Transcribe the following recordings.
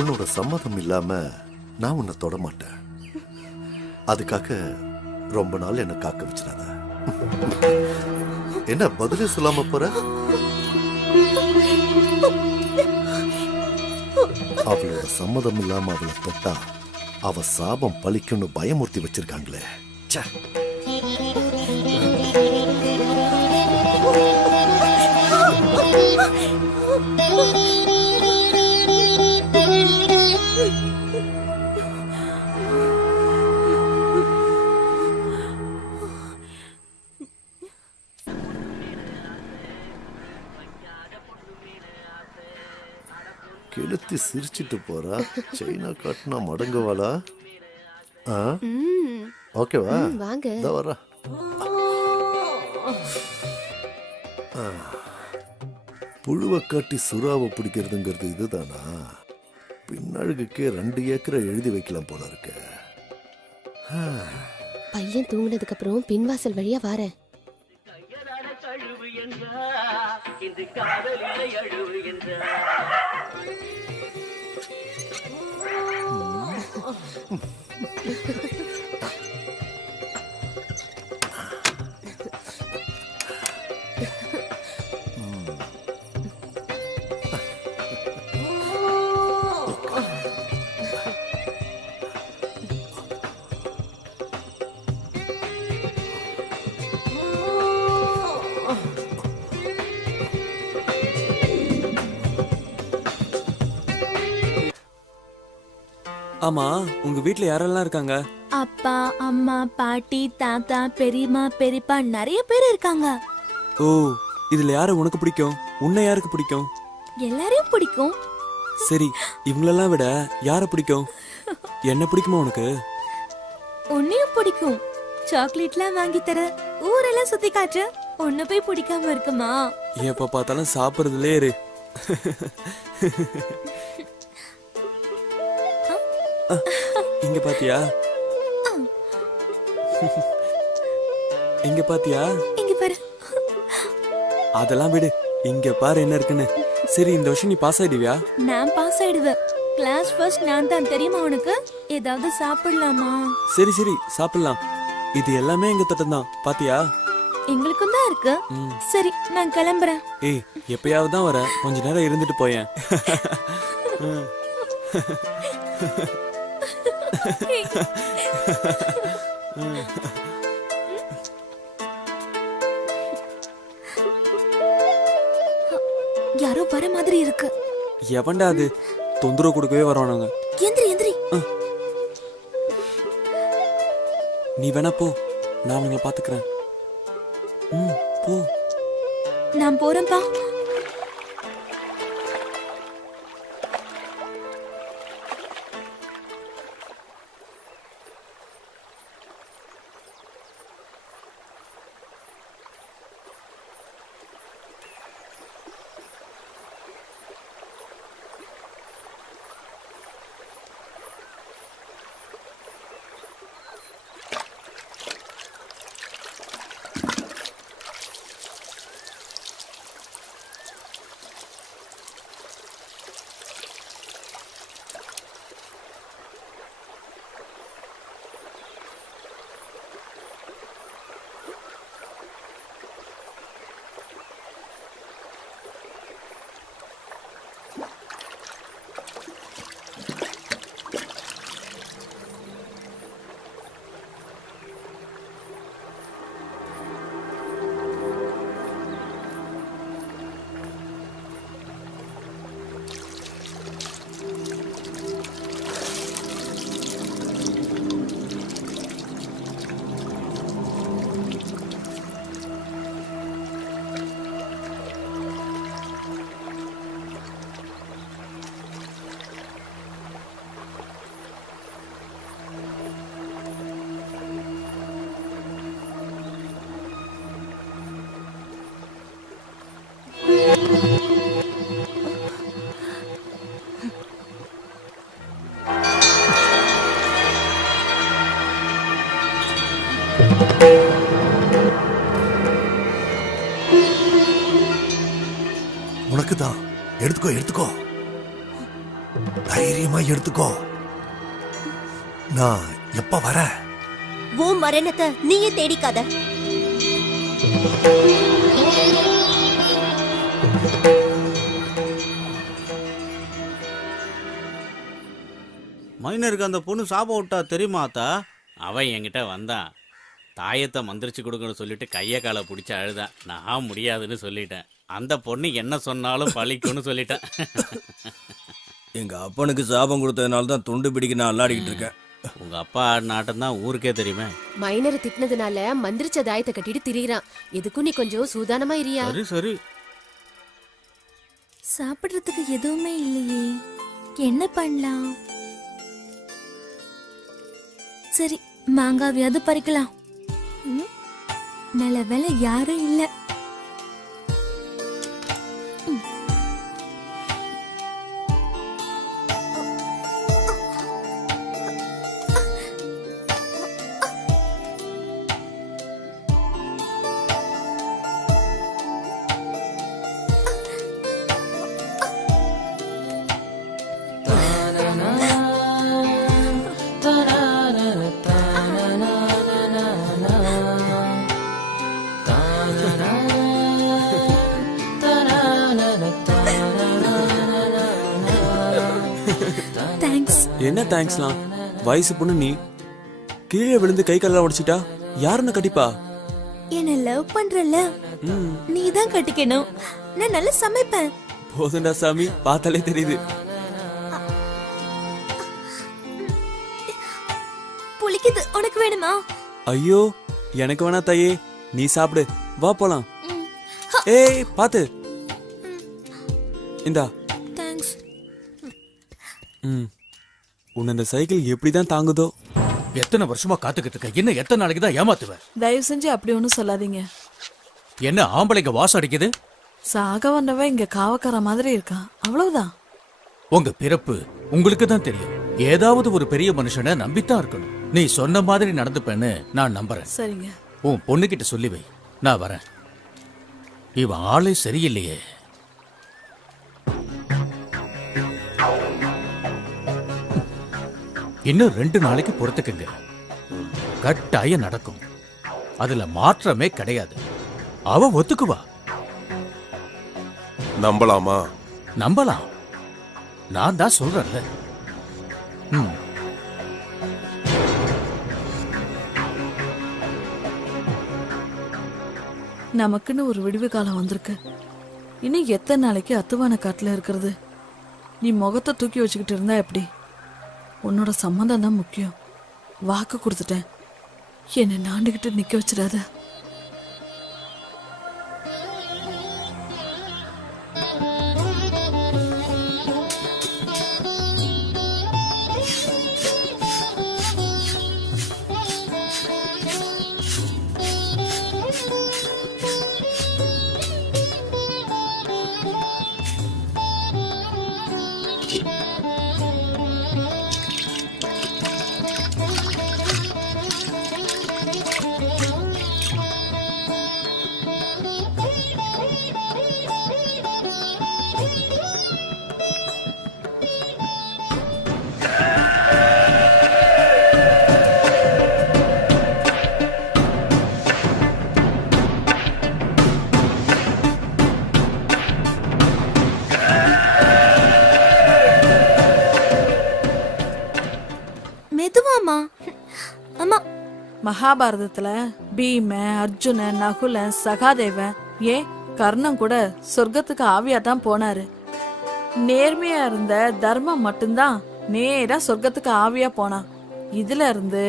உன்னோட சம்மதம் இல்லாம நான் உன்னை தொட மாட்டேன். அதுக்காக ரொம்ப நாள் என்ன காக்க வச்சிடாத. என்ன பதிலே சொல்லாம போற? அவளோட சம்மதம் இல்லாம அவளை தொட்டா அவ சாபம் பழிக்கும்னு பயமுறுத்தி வச்சிருக்காங்களே. ச்சே. கெளுத்தி சிரிச்சிட்டு போறா. சைனா காட்டினா மடங்குவாளா? ஓகேவா? வாங்க. இதோ வரா. புழுவை காட்டி சுறாவை பிடிக்கிறதுங்கிறது இதுதானா? பின்னழுகுக்கே 2 ஏக்கரை எழுதி வைக்கலாம் போல இருக்கு. பையன் தூங்கினதுக்கு அப்புறம் பின்வாசல் வழியா வாரேன். ஆமா, உங்க வீட்ல யாரெல்லாம் இருக்காங்க? அப்பா, அம்மா, பாட்டி, தாத்தா, பெரியம்மா, பெரியப்பா நிறைய பேர் இருக்காங்க. ஓ, இதுல யாரை உனக்கு பிடிக்கும்? உன்னை யாருக்கு பிடிக்கும்? எல்லாரையும் பிடிக்கும். சரி, இவங்களெல்லாம் விட யாரை பிடிக்கும்? என்ன பிடிக்குமா உனக்கு? உன்னையும் பிடிக்கும். சாக்லேட்லாம் வாங்கி தர, ஊரெல்லாம் சுத்தி காற்று. ஒன்னு போய் பிடிக்காம இருக்குமா? எப்ப பார்த்தாலும் சாப்பிடுறதுலே இரு. இங்க பாத்தியா? இங்க பாத்தியா? இங்க பாரு. அதெல்லாம் விடு, இங்க பாரு என்ன இருக்குன்னு. சரி, இந்த வருஷம் நீ பாஸ் ஆயிடுவியா? நான் பாஸ் ஆயிடுவேன். கிளாஸ் ஃபர்ஸ்ட் நான் தான், தெரியுமா உனக்கு? ஏதாவது சாப்பிடலாமா? சரி சரி, சாப்பிடலாம். இது எல்லாமே எங்க திட்டம் தான், பாத்தியா? எங்களுக்கும் தான் இருக்கு. சரி, நான் கிளம்புறேன். ஏய், எப்பயாவது தான் வரேன், கொஞ்ச நேரம் இருந்துட்டு போயேன். யாரோ வர மாதிரி இருக்கு. எவன்டா அது? தொந்தரவு கொடுக்கவே வரானுங்க. எந்திரி எந்திரி. நீ வேணா போ, நான் அவங்கள பாத்துக்கிறேன். போ. நான் போறேன்பா. உனக்கு தான். எடுத்துக்கோ எடுத்துக்கோ, தைரியமா எடுத்துக்கோ. நான் எப்ப வர? உன் மரணத்தை நீயே தேடிக்காத. மைனருக்கு அந்த பொண்ணு சாபம் விட்டா தெரியுமா அத்தா? அவன் என்கிட்ட வந்தான், தாயத்தை மந்திரிச்சு கொடுக்கணும்னு சொல்லிட்டு கையை காலை பிடிச்சி அழுதான். நான் முடியாதுன்னு சொல்லிட்டேன். அந்த பொண்ணு என்ன சொன்னாலும் பழிக்கும்னு சொல்லிட்டேன். எங்க அப்பனுக்கு சாபம் கொடுத்ததுனால தான் துண்டு பிடிக்க நான் அல்லாடிக்கிட்டு இருக்கேன். உங்க அப்பா ஆடின ஆட்டம் தான் ஊருக்கே தெரியுமே. மைனரை திட்டினதுனால மந்திரிச்ச தாயத்தை கட்டிட்டு திரியிறான். எதுக்கும் நீ கொஞ்சம் சூதானமா இரியா. சரி சரி. சாப்பிடுறதுக்கு எதுவுமே இல்லையே, என்ன பண்ணலாம்? சரி, மாங்காவியாவது பறிக்கலாம். நல்ல வேலை யாரும் இல்ல. தேங்க்ஸ். என்ன தேங்க்ஸ்லாம்? வயசு பொண்ணு நீ, கீழே விழுந்து கை காலெல்லாம் உடைச்சிட்டா யாருன்னு கட்டிப்பா? என்ன லவ் பண்றல, நீ தான் கட்டிக்கணும். நான் நல்லா சமைப்பேன். போதுண்டா சாமி, பார்த்தாலே தெரியுது. புளிக்குது, உனக்கு வேணுமா? ஐயோ, எனக்கு வேணா தாயே, நீ சாப்பிடு. வா போலாம். ஏய் பாத்து, இந்தா. தேங்க்ஸ். உன்னை இந்த சைக்கிள் எப்படிதான் தாங்குதோ? எத்தனை வருஷமா காத்துக்கிட்டு இருக்க, என்ன எத்தனை நாளைக்கு தான் ஏமாத்துவ? தயவு செஞ்சு அப்படி ஒன்றும் சொல்லாதீங்க. என்ன ஆம்பளைங்க வாசம் அடிக்குது? சாக வந்தவன் இங்க காவக்கார மாதிரி இருக்கான், அவ்வளவுதான். உங்க பிறப்பு உங்களுக்கு தான் தெரியும். ஏதாவது ஒரு பெரிய மனுஷனை நம்பித்தான் இருக்கணும். நீ சொன்ன மாதிரி நடந்துப்பேன்னு நான் நம்புறேன். சரிங்க. உன் பொண்ணுகிட்ட சொல்லி வை, நான் வரேன். இவன் ஆளே சரியில்லையே. இன்னும் 2 நாளைக்கு பொறுத்துக்குங்க, கட்டாயம் நடக்கும். அதுல மாற்றமே கிடையாது. அவ ஒத்துக்குவா. நம்பலாமா? நம்பலாம். நான் தான் சொல்றேன்ல. நமக்குன்னு ஒரு விடுவு காலம் வந்திருக்கு. இன்னும் எத்தனை நாளைக்கு அத்துவான காட்டுல இருக்கிறது? நீ முகத்தை தூக்கி வச்சுக்கிட்டு இருந்தா எப்படி? உன்னோட சம்மந்தம் தான் முக்கியம். வாக்கு கொடுத்துட்டேன், என்னை நாண்டுகிட்டு நிக்க வச்சிடாத. மெதுவாமா. அம்மா, மகாபாரதத்துல பீம, அர்ஜுன, நகுலன், சகாதேவன், ஏன் கர்ணன் கூட சொர்க்கத்துக்கு ஆவியா தான் போனாரு. நேர்மையா இருந்த தர்மம் மட்டும்தான் நேரா சொர்க்கத்துக்கு ஆவியா போனான். இதுல இருந்து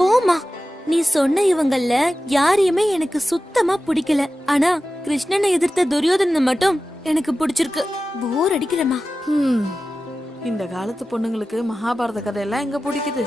போமா. நீ சொன்ன இவங்கள யாரையுமே எனக்கு சுத்தமா பிடிக்கல. ஆனா கிருஷ்ணனை எதிர்த்த துரியோதனனை மட்டும் எனக்கு பிடிச்சிருக்கு. போர் அடிக்கிறமா. இந்த காலத்து பொண்ணுங்களுக்கு மகாபாரத கதையெல்லாம் எங்க பிடிக்குது?